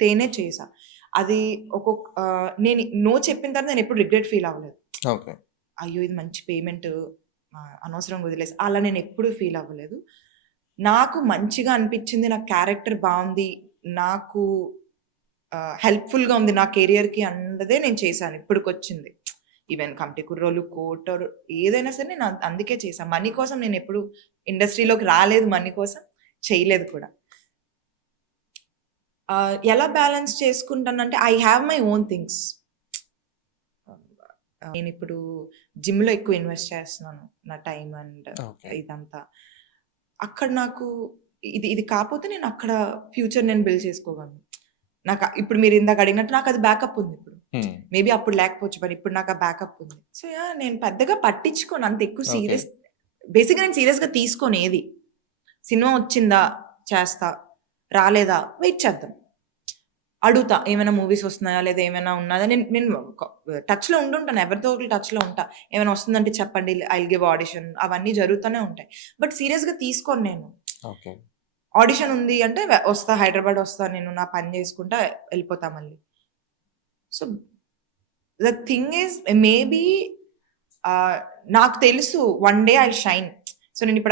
తేనే చేశా. అది నేను నో చెప్పిన తర్వాత నేనెప్పుడు రిగ్రెట్ ఫీల్ అవ్వలేదు. ఓకే. అయ్యో! ఇది మంచి పేమెంట్ అనవసరంగా వదిలేసా. అలా నేనెప్పుడు ఫీల్ అవ్వలేదు. నాకు మంచిగా అనిపిచ్చింది. నా క్యారెక్టర్ బావుంది. నాకు హెల్ప్‌ఫుల్‌గా ఉంది నా కెరియర్‌కి అన్నదే నేను చేశాను ఇప్పటికొచ్చింది. ఈవెన్ 'కమిటీ కుర్రోళ్ళు', 'కోటరు' ఏదైనా సరే నేను అందుకే చేశా. మనీ కోసం నేనెప్పుడు ఇండస్ట్రీలోకి రాలేదు మనీ కోసం. చేయలేదు కూడా. ఎలా బ్యాలెన్స్ చేసుకుంటానంటే I have my own things. నేనిప్పుడు జిమ్‌లో ఎక్కువ ఇన్వెస్ట్ చేస్తున్నాను. నా టైమ్ అండ్ ఓకే. ఇదంతా. అక్కడ నాకు ఇది కాపోతే నేనక్కడ ఫ్యూచర్ నేను బిల్డ్ చేసుకోగలను. ఇప్పుడు మీరిందాక అడిగినట్టు నాకది బ్యాకప్ ఉందిప్పుడు. హ్మ్. మేబీ అప్పుడు లేకపోవచ్చు. మరి ఇప్పుడు నాకు ఆ బ్యాకప్ ఉంది. So, yeah! నేను పెద్దగా పట్టించుకోను. అంత ఎక్కువ ఓకే. బేసిక్‌గా నేను సీరియస్‌గా తీసుకోను ఏది. సినిమా వచ్చిందా చేస్తా. రాలేదా వెయిట్ చేద్దాం. అడుగుతా. ఏమైనా మూవీస్ వస్తున్నాయా? లేదా ఏమైనా ఉన్నదా? నేను నేను టచ్‌లో ఉండుంటాను. ఎవరితో ఒకళ్ళు టచ్‌లో ఉంటా. ఏమైనా వస్తుందంటే చెప్పండి. ఐ విల్ గివ్ ఆడిషన్ అవన్నీ జరుగుతూనే ఉంటాయి. బట్ సీరియస్‌గా తీసుకోను నేను. ఓకే. ఆడిషన్ ఉంది అంటే వస్తా. హైదరాబాద్ వస్తా నేను. నా పని చేసుకుంటా ఎళ్ళిపోతా మళ్ళీ. So, the thing is maybe నాకు తెలుసు one day I will shine. So, నేనిప్పుడు